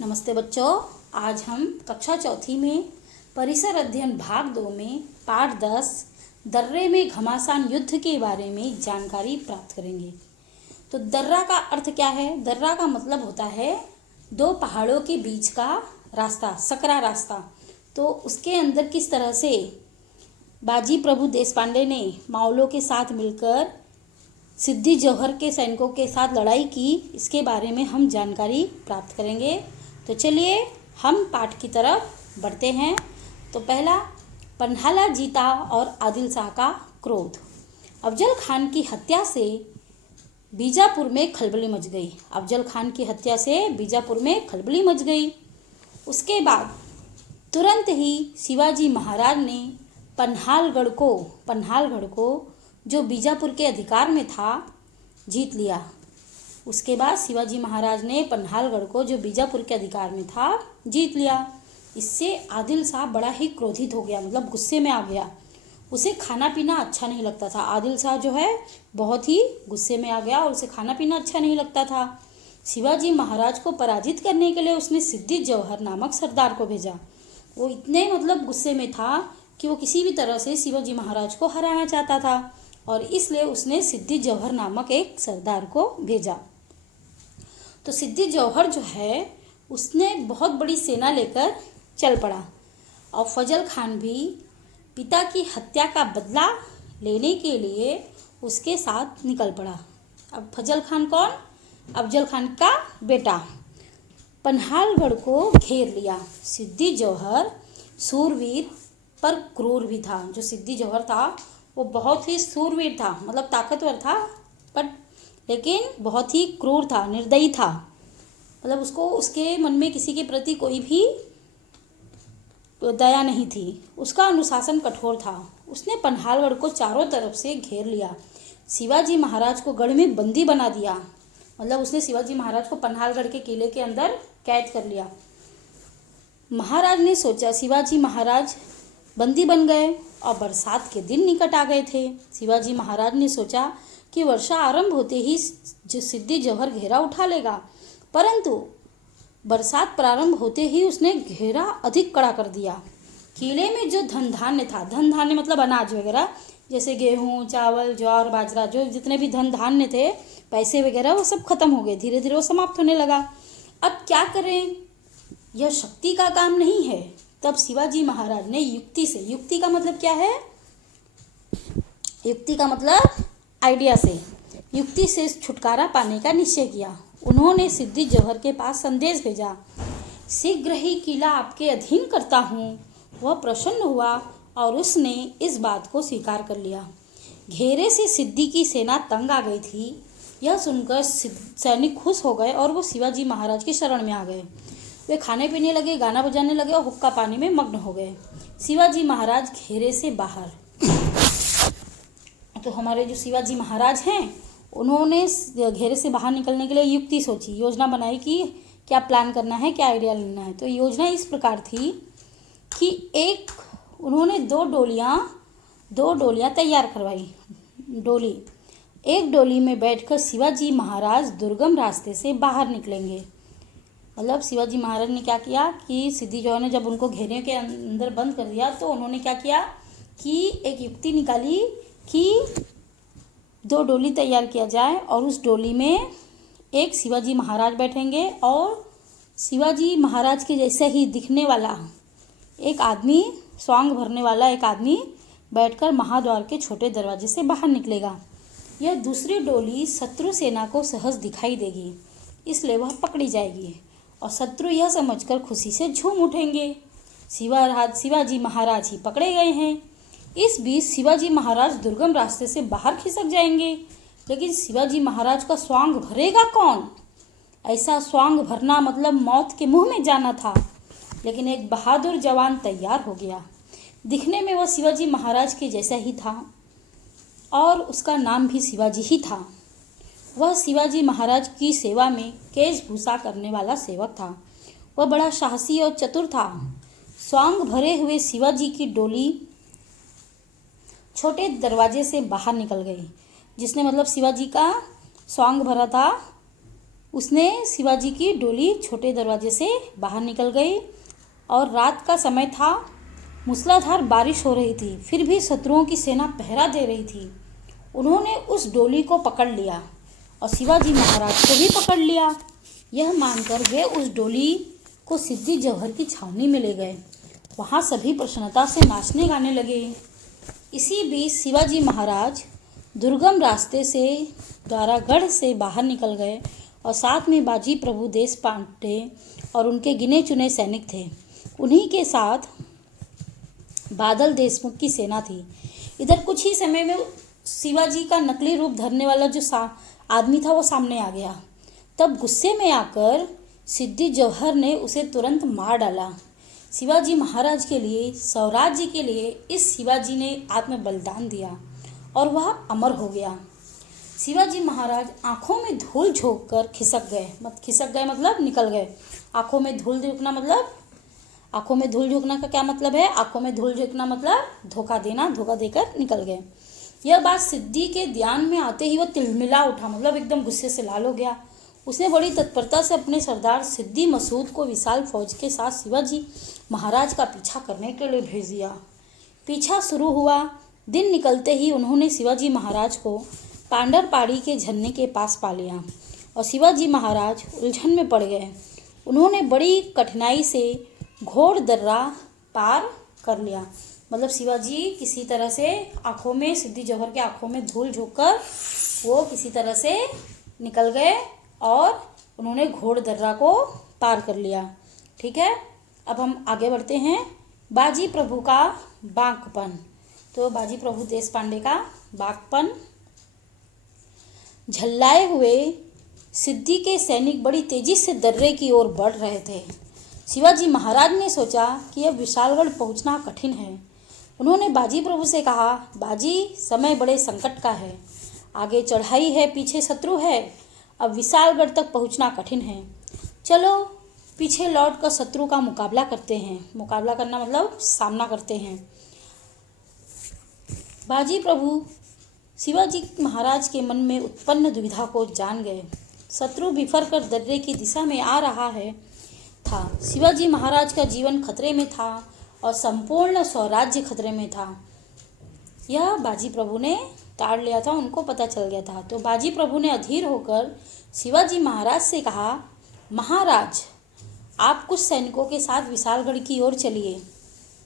नमस्ते बच्चों। आज हम कक्षा चौथी में परिसर अध्ययन भाग 2 में पाठ 10 दर्रे में घमासान युद्ध के बारे में जानकारी प्राप्त करेंगे। तो दर्रा का अर्थ क्या है? दर्रा का मतलब होता है दो पहाड़ों के बीच का रास्ता, सकरा रास्ता। तो उसके अंदर किस तरह से बाजी प्रभु देशपांडे ने मावलों के साथ मिलकर सिद्दी जौहर के सैनिकों के साथ लड़ाई की, इसके बारे में हम जानकारी प्राप्त करेंगे। तो चलिए हम पाठ की तरफ बढ़ते हैं। तो पहला, पन्हाला जीता और आदिल शाह का क्रोध। अफजल खान की हत्या से बीजापुर में खलबली मच गई। अफजल खान की हत्या से बीजापुर में खलबली मच गई। उसके बाद तुरंत ही शिवाजी महाराज ने पन्हालगढ़ को जो बीजापुर के अधिकार में था जीत लिया। उसके बाद शिवाजी महाराज ने पन्हालगढ़ को जो बीजापुर के अधिकार में था जीत लिया। इससे आदिल शाह बड़ा ही क्रोधित हो गया, मतलब गुस्से में आ गया। उसे खाना पीना अच्छा नहीं लगता था। आदिल शाह जो है बहुत ही गुस्से में आ गया और उसे खाना पीना अच्छा नहीं लगता था। शिवाजी महाराज को पराजित करने के लिए उसने सिद्दी जौहर नामक सरदार को भेजा। वो इतने गुस्से में था कि वो किसी भी तरह से शिवाजी महाराज को हराना चाहता था और इसलिए उसने सिद्दी जौहर नामक एक सरदार को भेजा। तो सिद्दी जौहर जो है उसने बहुत बड़ी सेना लेकर चल पड़ा और फजल खान भी पिता की हत्या का बदला लेने के लिए उसके साथ निकल पड़ा। अब फजल खान कौन? अफजल खान का बेटा। पन्हालगढ़ को घेर लिया। सिद्दी जौहर सूरवीर पर क्रूर भी था। जो सिद्दी जौहर था वो बहुत ही सूरवीर था, मतलब ताकतवर था, पर लेकिन बहुत ही क्रूर था, निर्दयी था। मतलब उसको उसके मन में किसी के प्रति कोई भी दया नहीं थी। उसका अनुशासन कठोर था। उसने पन्हालगढ़ को चारों तरफ से घेर लिया। शिवाजी महाराज को गढ़ में बंदी बना दिया। मतलब उसने शिवाजी महाराज को पन्हालगढ़ के किले के अंदर कैद कर लिया। महाराज ने सोचा, शिवाजी महाराज बंदी बन गए और बरसात के दिन निकट आ गए थे। शिवाजी महाराज ने सोचा कि वर्षा आरंभ होते ही सिद्दी जौहर घेरा उठा लेगा, परंतु बरसात प्रारंभ होते ही उसने घेरा अधिक कड़ा कर दिया। किले में जो धन धान्य था, धन धान्य मतलब अनाज वगैरह, जैसे गेहूं, चावल, ज्वार, बाजरा, जो जितने भी धन धान्य थे, पैसे वगैरह, वो सब खत्म हो गए। धीरे धीरे वो समाप्त होने लगा। अब क्या करें? यह शक्ति का काम नहीं है। तब शिवाजी महाराज ने युक्ति का मतलब क्या है? युक्ति का मतलब आइडिया से, युक्ति से छुटकारा पाने का निश्चय किया। उन्होंने सिद्दी जौहर के पास संदेश भेजा, शीघ्र ही किला आपके अधीन करता हूँ। वह प्रसन्न हुआ और उसने इस बात को स्वीकार कर लिया। घेरे से सिद्दी की सेना तंग आ गई थी। यह सुनकर सैनिक खुश हो गए और वो शिवाजी महाराज की शरण में आ गए। वे खाने पीने लगे, गाना बजाने लगे और हुक्का पानी में मग्न हो गए। शिवाजी महाराज घेरे से बाहर। तो हमारे जो शिवाजी महाराज हैं उन्होंने घेरे से बाहर निकलने के लिए युक्ति सोची, योजना बनाई कि क्या प्लान करना है, क्या आइडिया लेना है। तो योजना इस प्रकार थी कि उन्होंने दो डोलियां तैयार करवाई। एक डोली में बैठकर शिवाजी महाराज दुर्गम रास्ते से बाहर निकलेंगे। मतलब शिवाजी महाराज ने क्या किया कि सिद्दी जौहर ने जब उनको घेरे के अंदर बंद कर दिया तो उन्होंने क्या किया कि एक युक्ति निकाली कि दो डोली तैयार किया जाए और उस डोली में एक शिवाजी महाराज बैठेंगे और शिवाजी महाराज के जैसे ही दिखने वाला एक आदमी, स्वांग भरने वाला एक आदमी बैठकर महाद्वार के छोटे दरवाजे से बाहर निकलेगा। यह दूसरी डोली शत्रु सेना को सहज दिखाई देगी, इसलिए वह पकड़ी जाएगी और शत्रु यह समझकर खुशी से झूम उठेंगे, शिवाजी महाराज ही पकड़े गए हैं। इस बीच शिवाजी महाराज दुर्गम रास्ते से बाहर खिसक जाएंगे, लेकिन शिवाजी महाराज का स्वांग भरेगा कौन? ऐसा स्वांग भरना मतलब मौत के मुंह में जाना था। लेकिन एक बहादुर जवान तैयार हो गया। दिखने में वह शिवाजी महाराज के जैसा ही था और उसका नाम भी शिवाजी ही था। वह शिवाजी महाराज की सेवा में केशभूषा करने वाला सेवक था। वह बड़ा साहसी और चतुर था। स्वांग भरे हुए शिवाजी की डोली छोटे दरवाजे से बाहर निकल गई। जिसने मतलब शिवाजी का स्वांग भरा था उसने शिवाजी की डोली छोटे दरवाजे से बाहर निकल गई और रात का समय था। मूसलाधार बारिश हो रही थी, फिर भी शत्रुओं की सेना पहरा दे रही थी। उन्होंने उस डोली को पकड़ लिया और शिवाजी महाराज को भी पकड़ लिया। यह मानकर वे उस डोली को सिद्दी जौहर की छावनी में ले गए। वहाँ सभी प्रसन्नता से नाचने गाने लगे। इसी बीच शिवाजी महाराज दुर्गम रास्ते से द्वारागढ़ से बाहर निकल गए और साथ में बाजी प्रभु देशपांडे और उनके गिने चुने सैनिक थे। उन्हीं के साथ बादल देशमुख की सेना थी। इधर कुछ ही समय में शिवाजी का नकली रूप धरने वाला जो आदमी था वो सामने आ गया। तब गुस्से में आकर सिद्दी जौहर ने उसे तुरंत मार डाला। शिवाजी महाराज के लिए, स्वराज्य के लिए इस शिवाजी ने आत्म बलिदान दिया और वह अमर हो गया। शिवाजी महाराज आंखों में धूल झोंक कर खिसक गए। खिसक गए मतलब निकल गए। आंखों में धूल झोंकना मतलब, आंखों में धूल झोंकना का क्या मतलब है? आंखों में धूल झोंकना मतलब धोखा देना, धोखा देकर निकल गए। यह बात सिद्दी के ध्यान में आते ही वो तिलमिला उठा, मतलब एकदम गुस्से से लाल हो गया। उसने बड़ी तत्परता से अपने सरदार सिद्दी मसूद को विशाल फौज के साथ शिवाजी महाराज का पीछा करने के लिए भेज दिया। पीछा शुरू हुआ। दिन निकलते ही उन्होंने शिवाजी महाराज को पांडर पहाड़ी के झरने के पास पा लिया और शिवाजी महाराज उलझन में पड़ गए। उन्होंने बड़ी कठिनाई से घोड़ दर्रा पार कर लिया। मतलब शिवाजी किसी तरह से आंखों में, सिद्दी जौहर के आंखों में धूल झोंककर वो किसी तरह से निकल गए और उन्होंने घोड़ दर्रा को पार कर लिया। ठीक है, अब हम आगे बढ़ते हैं। बाजी प्रभु का बांकपन। तो बाजी प्रभु देशपांडे का बांकपन। झल्लाए हुए सिद्दी के सैनिक बड़ी तेजी से दर्रे की ओर बढ़ रहे थे। शिवाजी महाराज ने सोचा कि अब विशालगढ़ पहुंचना कठिन है। उन्होंने बाजी प्रभु से कहा, बाजी, समय बड़े संकट का है। आगे चढ़ाई है, पीछे शत्रु है। अब विशालगढ़ तक पहुंचना कठिन है। चलो पीछे लौटकर शत्रु का मुकाबला करते हैं। मुकाबला करना मतलब सामना करते हैं। बाजी प्रभु शिवाजी महाराज के मन में उत्पन्न दुविधा को जान गए। शत्रु बिफर कर दर्रे की दिशा में आ रहा था। शिवाजी महाराज का जीवन खतरे में था और संपूर्ण स्वराज्य खतरे में था। यह बाजी प्रभु ने ताड़ लिया था, उनको पता चल गया था। तो बाजी प्रभु ने अधीर होकर शिवाजी महाराज से कहा, महाराज, आप कुछ सैनिकों के साथ विशालगढ़ की ओर चलिए।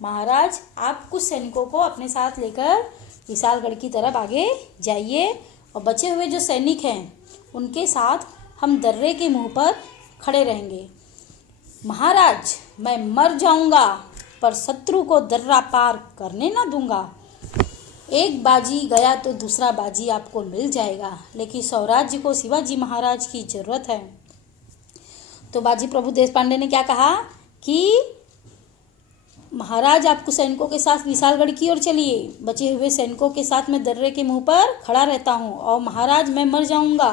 महाराज, आप कुछ सैनिकों को अपने साथ लेकर विशालगढ़ की तरफ आगे जाइए और बचे हुए जो सैनिक हैं उनके साथ हम दर्रे के मुंह पर खड़े रहेंगे। महाराज, मैं मर जाऊंगा पर शत्रु को दर्रा पार करने ना दूंगा। एक बाजी गया तो दूसरा बाजी आपको मिल जाएगा, लेकिन स्वराज्य को शिवाजी महाराज की जरूरत है। तो बाजी प्रभु देशपांडे ने क्या कहा कि महाराज, आपको सैनिकों के साथ विशालगढ़ की ओर चलिए। बचे हुए सैनिकों के साथ मैं दर्रे के मुंह पर खड़ा रहता हूँ और महाराज, मैं मर जाऊंगा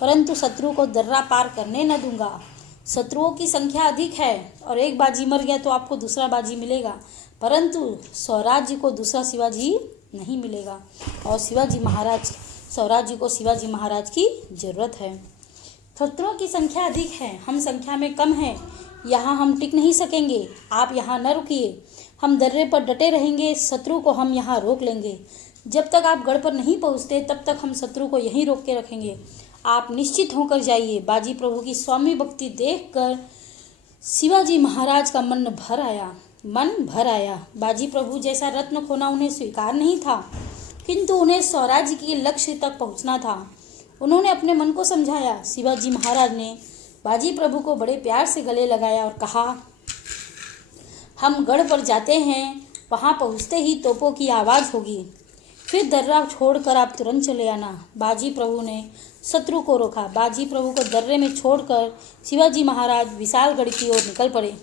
परंतु शत्रु को दर्रा पार करने न दूंगा। शत्रुओं की संख्या अधिक है और एक बाजी मर गया तो आपको दूसरा बाजी मिलेगा, परंतु स्वराज्य को दूसरा शिवाजी नहीं मिलेगा और स्वराज्य को शिवाजी महाराज की जरूरत है। शत्रुओं की संख्या अधिक है, हम संख्या में कम हैं। यहाँ हम टिक नहीं सकेंगे। आप यहाँ न रुकिए, हम दर्रे पर डटे रहेंगे। शत्रु को हम यहाँ रोक लेंगे। जब तक आप गढ़ पर नहीं पहुँचते तब तक हम शत्रु को यहीं रोक के रखेंगे। आप निश्चित होकर जाइए। बाजी प्रभु की स्वामी भक्ति देखकर शिवाजी महाराज का मन भर आया। बाजी प्रभु जैसा रत्न खोना उन्हें स्वीकार नहीं था, किंतु उन्हें स्वराज्य के लक्ष्य तक पहुंचना था। उन्होंने अपने मन को समझाया। शिवाजी महाराज ने बाजी प्रभु को बड़े प्यार से गले लगाया और कहा, हम गढ़ पर जाते हैं। वहां पहुंचते ही तोपों की आवाज़ होगी, फिर दर्रा छोड़कर आप तुरंत चले आना। बाजी प्रभु ने शत्रु को रोका। बाजी प्रभु को दर्रे में छोड़कर शिवाजी महाराज विशालगढ़ की ओर निकल पड़े।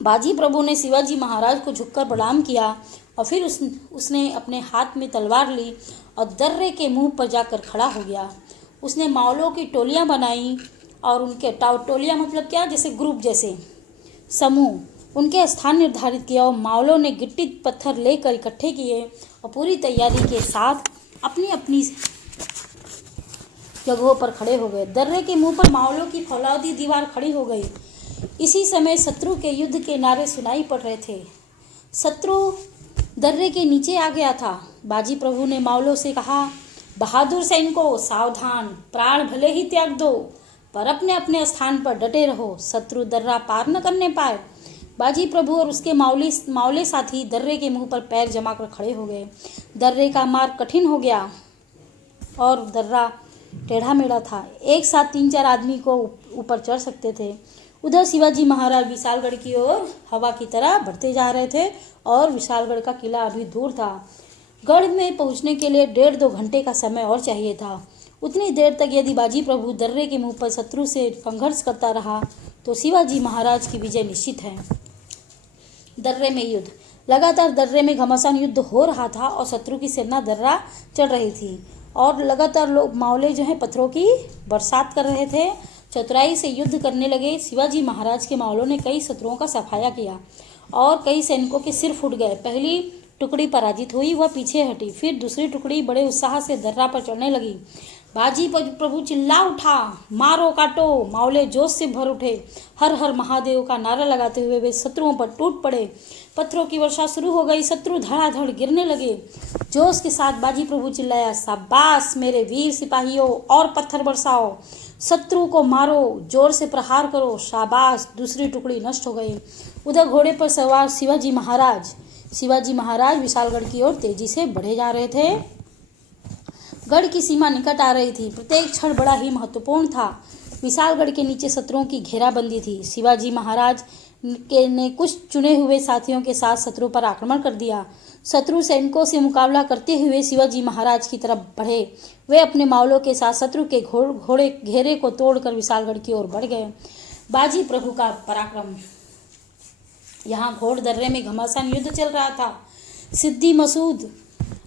बाजी प्रभु ने शिवाजी महाराज को झुककर प्रणाम किया और फिर उसने अपने हाथ में तलवार ली और दर्रे के मुंह पर जाकर खड़ा हो गया। उसने मावलों की टोलियां बनाई और उनके टोलियां मतलब क्या, जैसे ग्रुप जैसे समूह, उनके स्थान निर्धारित किया और मावलों ने गिट्टी पत्थर लेकर इकट्ठे किए और पूरी तैयारी के साथ अपनी अपनी जगहों पर खड़े हो गए। दर्रे के मुंह पर मावलों की फौलादी दीवार खड़ी हो गई। इसी समय शत्रु के युद्ध के नारे सुनाई पड़ रहे थे। शत्रु दर्रे के नीचे आ गया था। बाजी प्रभु ने मावलों से कहा, बहादुर सैनिकों, सावधान, प्राण भले ही त्याग दो, पर अपने अपने स्थान पर डटे रहो, शत्रु दर्रा पार न करने पाए। बाजी प्रभु और उसके मावले साथी दर्रे के मुंह पर पैर जमाकर खड़े हो गए। दर्रे का मार्ग कठिन हो गया और दर्रा टेढ़ा मेढ़ा था। एक साथ 3-4 आदमी को ऊपर चढ़ सकते थे। उधर शिवाजी महाराज विशालगढ़ की ओर हवा की तरह बढ़ते जा रहे थे और विशालगढ़ का किला अभी दूर था। गढ़ में पहुंचने के लिए 1.5-2 घंटे का समय और चाहिए था। उतनी देर तक यदि बाजी प्रभु दर्रे के मुंह पर शत्रु से संघर्ष करता रहा तो शिवाजी महाराज की विजय निश्चित है। दर्रे में युद्ध। लगातार दर्रे में घमासान युद्ध हो रहा था और शत्रु की सेना दर्रा चढ़ रही थी और लगातार लोग मावले जो है पत्थरों की बरसात कर रहे थे। चतुराई से युद्ध करने लगे। शिवाजी महाराज के मावलों ने कई शत्रुओं का सफाया किया और कई सैनिकों के सिर फूट गए। पहली टुकड़ी पराजित हुई, वह पीछे हटी। फिर दूसरी टुकड़ी बड़े उत्साह से दर्रा पर चढ़ने लगी। बाजी प्रभु चिल्ला उठा, मारो काटो। मावले जोश से भर उठे। हर हर महादेव का नारा लगाते हुए वे शत्रुओं पर टूट पड़े। पत्थरों की वर्षा शुरू हो गई। शत्रु धड़ाधड़ गिरने लगे। जोश के साथ बाजी प्रभु चिल्लाया, शाबाश मेरे वीर सिपाहियों, और पत्थर बरसाओ, शत्रु को मारो, जोर से प्रहार करो, शाबाश। दूसरी टुकड़ी नष्ट हो गई। उधर घोड़े पर सवार शिवाजी महाराज विशालगढ़ की ओर तेजी से बढ़े जा रहे थे। गढ़ की सीमा निकट आ रही थी। प्रत्येक क्षण बड़ा ही महत्वपूर्ण था। विशालगढ़ के नीचे शत्रुओं की घेराबंदी थी। शिवाजी महाराज ने कुछ चुने हुए साथियों के साथ शत्रु पर आक्रमण कर दिया। शत्रु सैनिकों से मुकाबला करते हुए शिवाजी महाराज की तरफ बढ़े। वे अपने मावलों के साथ शत्रु के घोड़े घेरे को तोड़कर विशालगढ़ की ओर बढ़ गए। बाजी प्रभु का पराक्रम। यहाँ घोड़ दर्रे में घमासान युद्ध चल रहा था। सिद्दी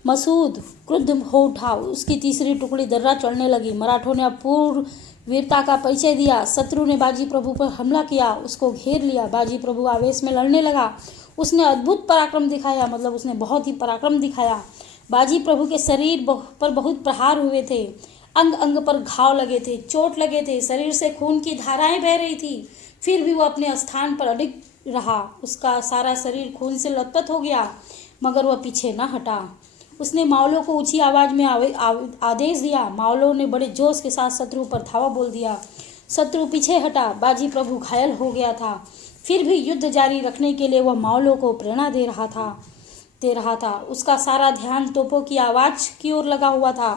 मसूद क्रुद्ध हो उठा। उसकी तीसरी टुकड़ी दर्रा चढ़ने लगी। मराठों ने अपूर्व वीरता का परिचय दिया। शत्रु ने बाजी प्रभु पर हमला किया, उसको घेर लिया। बाजी प्रभु आवेश में लड़ने लगा। उसने अद्भुत पराक्रम दिखाया, मतलब उसने बहुत ही पराक्रम दिखाया। बाजी प्रभु के शरीर पर बहुत प्रहार हुए थे। अंग अंग पर घाव लगे थे, चोट लगे थे। शरीर से खून की धाराएं बह रही थी। फिर भी वह अपने स्थान पर अडिग रहा। उसका सारा शरीर खून से लथपथ हो गया, मगर वह पीछे न हटा। उसने मावलों को ऊंची आवाज में आदेश दिया। मावलों ने बड़े जोश के साथ शत्रु पर धावा बोल दिया। शत्रु पीछे हटा। बाजी प्रभु घायल हो गया था। फिर भी युद्ध जारी रखने के लिए वह मावलों को प्रेरणा दे रहा था। उसका सारा ध्यान तोपों की आवाज की ओर लगा हुआ था।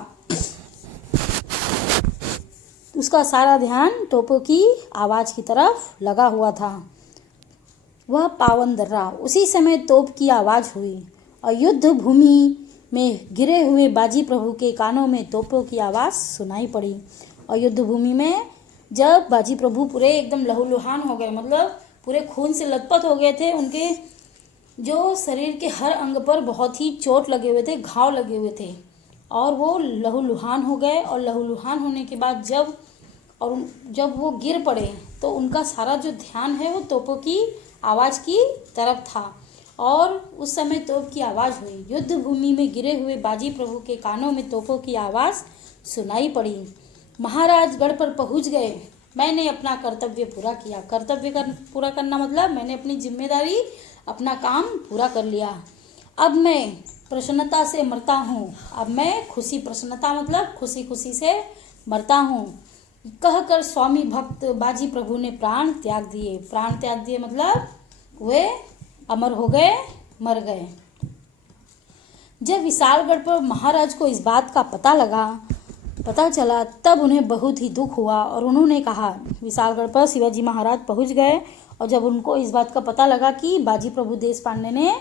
उसका सारा ध्यान तोपों की आवाज की तरफ लगा हुआ था। वह पावन दर्रा। उसी समय तोप की आवाज हुई और युद्ध भूमि में गिरे हुए बाजी प्रभु के कानों में तोपों की आवाज़ सुनाई पड़ी। और युद्ध भूमि में जब बाजी प्रभु पूरे एकदम लहूलुहान हो गए, मतलब पूरे खून से लथपथ हो गए थे। उनके जो शरीर के हर अंग पर बहुत ही चोट लगे हुए थे, घाव लगे हुए थे, और वो लहूलुहान हो गए। और लहूलुहान होने के बाद जब वो गिर पड़े तो उनका सारा जो ध्यान है वो तोपों की आवाज़ की तरफ था। और उस समय तोप की आवाज़ हुई। युद्ध भूमि में गिरे हुए बाजी प्रभु के कानों में तोपों की आवाज़ सुनाई पड़ी। महाराज गढ़ पर पहुंच गए। मैंने अपना कर्तव्य पूरा किया। पूरा करना मतलब मैंने अपनी जिम्मेदारी, अपना काम पूरा कर लिया। अब मैं प्रसन्नता से मरता हूँ। अब मैं प्रसन्नता मतलब खुशी खुशी से मरता हूँ, कहकर स्वामी भक्त बाजी प्रभु ने प्राण त्याग दिए मतलब वे अमर हो गए, मर गए। जब विशालगढ़ पर महाराज को इस बात का पता चला तब उन्हें बहुत ही दुख हुआ और उन्होंने कहा, विशालगढ़ पर शिवाजी महाराज पहुंच गए और जब उनको इस बात का पता लगा कि बाजी प्रभु देश पांडे ने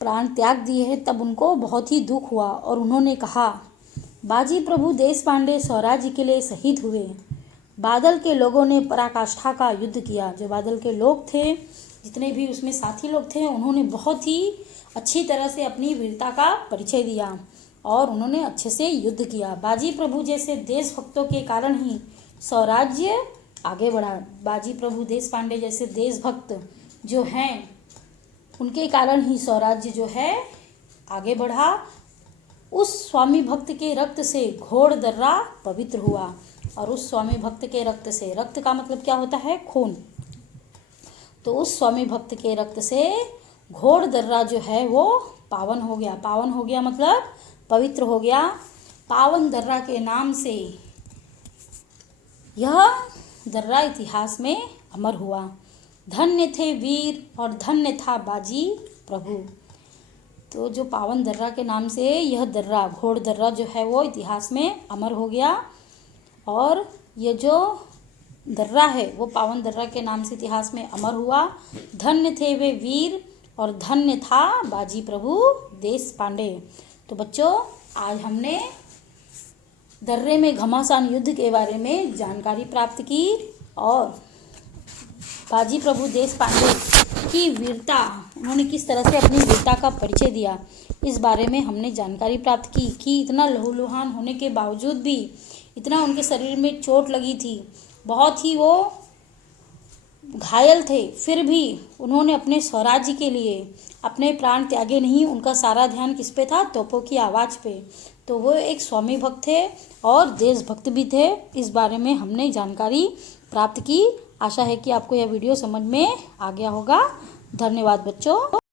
प्राण त्याग दिए हैं तब उनको बहुत ही दुख हुआ और उन्होंने कहा, बाजी प्रभु देश पांडे स्वराज्य के लिए शहीद हुए। बादल के लोगों ने पराकाष्ठा का युद्ध किया। जो बादल के लोग थे, जितने भी उसमें साथी लोग थे, उन्होंने बहुत ही अच्छी तरह से अपनी वीरता का परिचय दिया और उन्होंने अच्छे से युद्ध किया। बाजी प्रभु जैसे देशभक्तों के कारण ही स्वराज्य आगे बढ़ा। बाजी प्रभु देश पांडे जैसे देशभक्त जो हैं, उनके कारण ही स्वराज्य जो है आगे बढ़ा उस स्वामी भक्त के रक्त से घोड़ दर्रा पवित्र हुआ। और उस स्वामी भक्त के रक्त से, रक्त का मतलब क्या होता है? खून। तो उस स्वामी भक्त के रक्त से घोड़ दर्रा जो है वो पावन हो गया। पावन हो गया मतलब पवित्र हो गया। पावन दर्रा के नाम से यह दर्रा इतिहास में अमर हुआ। धन्य थे वीर और धन्य था बाजी प्रभु। तो जो पावन दर्रा के नाम से यह दर्रा, घोड़ दर्रा जो है वो इतिहास में अमर हो गया। और ये जो दर्रा है वो पावन दर्रा के नाम से इतिहास में अमर हुआ। धन्य थे वे वीर और धन्य था बाजी प्रभु देश पांडे। तो बच्चों, आज हमने दर्रे में घमासान युद्ध के बारे में जानकारी प्राप्त की और बाजी प्रभु देश पांडे की वीरता, उन्होंने किस तरह से अपनी वीरता का परिचय दिया, इस बारे में हमने जानकारी प्राप्त की कि इतना लहूलुहान होने के बावजूद भी, इतना उनके शरीर में चोट लगी थी, बहुत ही वो घायल थे, फिर भी उन्होंने अपने स्वराज्य के लिए अपने प्राण त्यागे नहीं। उनका सारा ध्यान किस पे था? तोपों की आवाज़ पे। तो वो एक स्वामी भक्त थे और देशभक्त भी थे। इस बारे में हमने जानकारी प्राप्त की। आशा है कि आपको यह वीडियो समझ में आ गया होगा। धन्यवाद बच्चों।